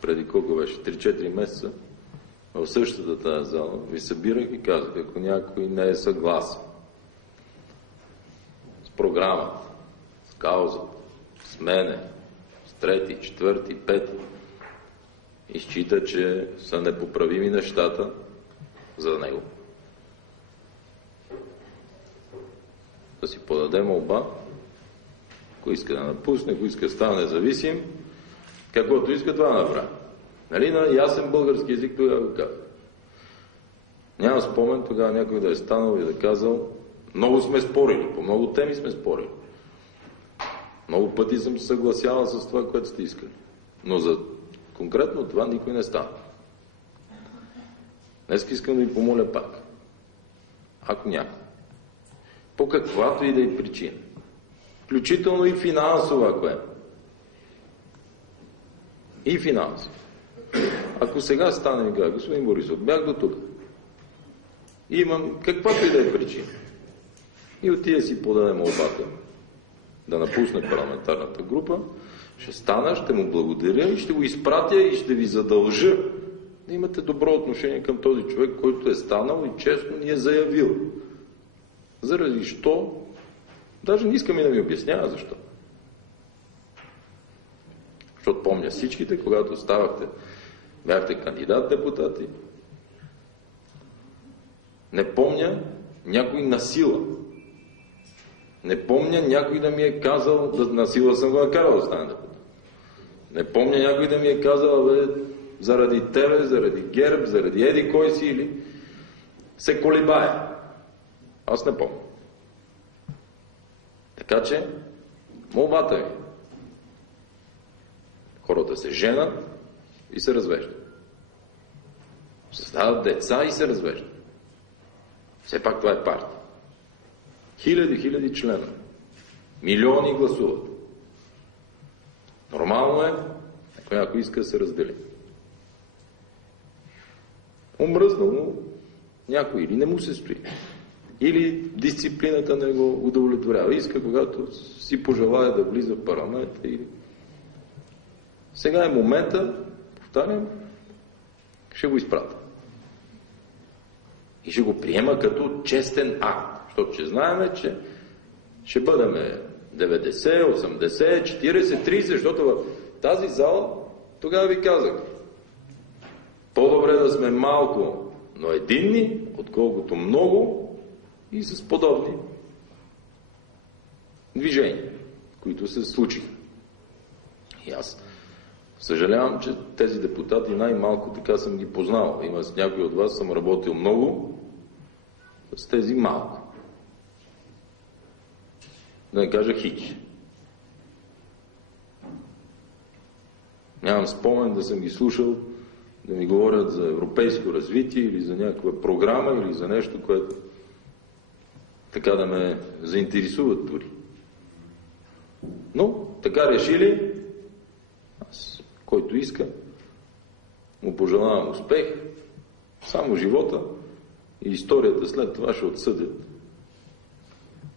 преди колко беше, 3-4 месеца, в същата тази зала ви събирах и казах, ако някой не е съгласен с програмата, с каузата, с мене, с трети, четвърти, пети, и счита, че са непоправими нещата за него, да си подаде молба, ако иска да напусне, ако иска да стане независим, каквото иска това да направи. Нали, на ясен български език тогава го казва. Няма спомен тогава някой да е станал и да е казал, много сме спорили, по много теми сме спорили. Много пъти съм се съгласявал с това, което сте искали. Но за конкретно това никой не стана. Днес искам да ви помоля пак. Ако някой, по каквато и да е причина, включително и финансова, ако е. И финансова. Ако сега стане и кажа, господин Борисов, бях до тук. Имам каквато и да е причина. И отида си подаде молбата да напусне парламентарната група, ще стана, ще му благодаря и ще го изпратя и ще ви задължа да имате добро отношение към този човек, който е станал и честно ни е заявил. Заради що? Даже не искам и да ми обяснява защо. Защото помня всичките, когато ставахте, бяхте кандидат-депутати. Не помня някой насила. Не помня някой да ми е казал, да насила съм го накарал да стане депутат. Не помня някой да ми е казал, бе, заради тебе, заради ГЕРБ, заради еди кой си или се колебае. Аз не помня. Така че, молбата ми. Хората се женат и се развеждат. Създават деца и се развеждат. Все пак това е партия. Хиляди членове. Милиони гласуват. Нормално е, ако някой иска да се раздели. Омръзнал му някой или не му се стои. Или дисциплината не го удовлетворява. Иска, когато си пожелая да влиза в парламента. Или... Сега е момента, повтарям, ще го изпратя. И ще го приема като честен акт. Защото ще знаем, че ще бъдем 90, 80, 40, 30, защото в тази зала тогава ви казах, по-добре да сме малко, но единни, отколкото много и с подобни движения, които се случиха. И аз съжалявам, че тези депутати най-малко така съм ги познал. Има с някой от вас съм работил много, с тези малко. Да не кажа хич. Нямам спомен да съм ги слушал да ми говорят за европейско развитие или за някаква програма или за нещо, което така да ме заинтересуват дори. Но така решили, аз, който иска, му пожелавам успех, само живота и историята след това ще отсъдят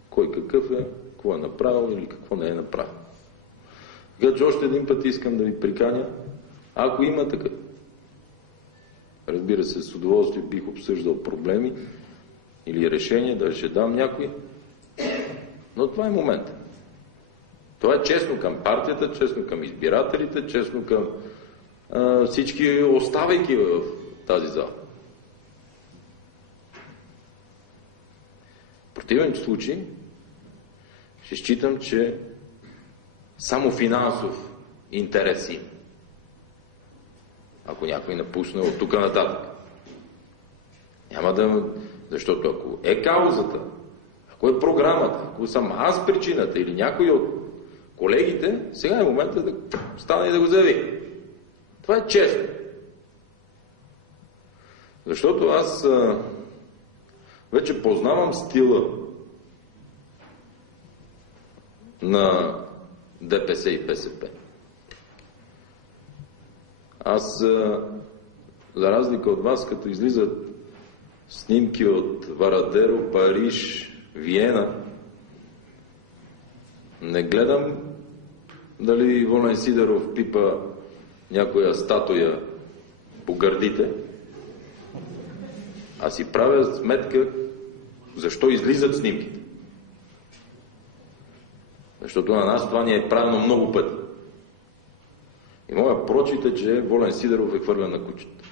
кой какъв е, какво е направил или какво не е направил. Така че още един път искам да ви приканя, ако има такъв. Разбира се, с удоволствие бих обсъждал проблеми или решения, да ще дам някой, но това е момента. Това е честно към партията, честно към избирателите, честно към всички оставайки в тази зала. В противен случай ще считам, че само финансов интерес има. Ако някой напусне от тук нататък. Няма да... Защото ако е каузата, ако е програмата, ако съм аз причината или някой от колегите, сега е момента да стане и да го заяви. Това е честно. Защото аз вече познавам стила на ДПС и БСП. Аз, за разлика от вас, като излизат снимки от Варадеро, Париж, Виена, не гледам дали Волен Сидеров пипа някоя статуя по гърдите, а си правя сметка защо излизат снимките. Защото на нас това ни е правено много пъти. И мога прочита, че Волен Сидеров е хвърлен на кучета.